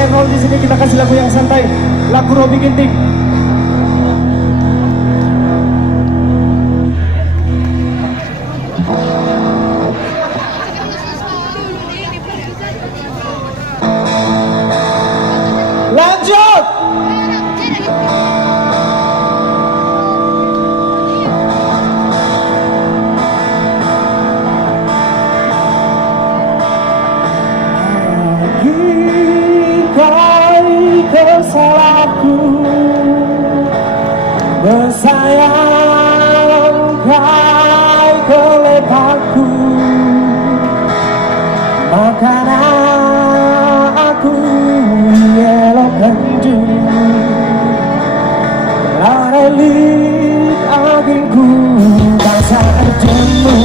and roll di sini. Kita kasih lagu yang santai, lagu Robby Ginting. Lanjut. Salahku bersayang kai kelepakku, makanya aku elokkan dulu larelit agingku bangsa jemu.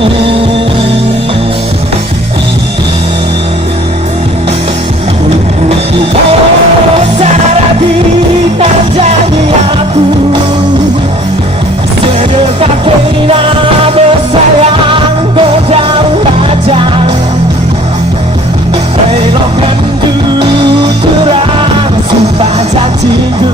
Kita jadi aku sedekat kena bersayang berjauh rajang, elokkan dulu terang sumpah janjiku.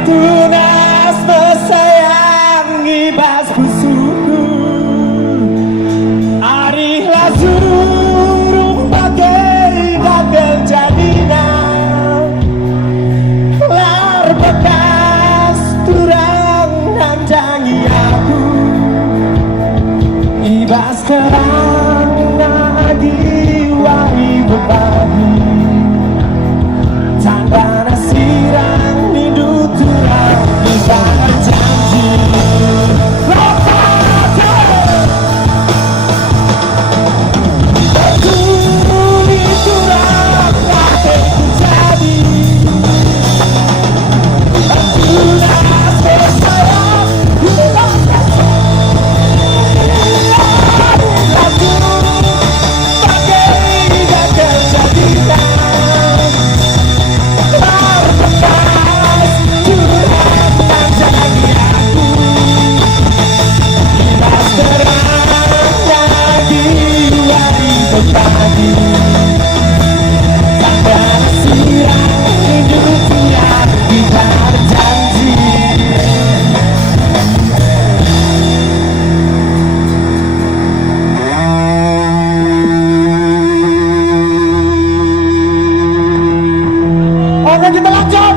Tunas bersayangi bas busuku, arihlah suruh bagai dagang jadina, lar bekas turang nanjangi aku, ibas terang nadi wari berbagi, tanpa nasirang hidup turang kita janji. Oke, kita lanjut.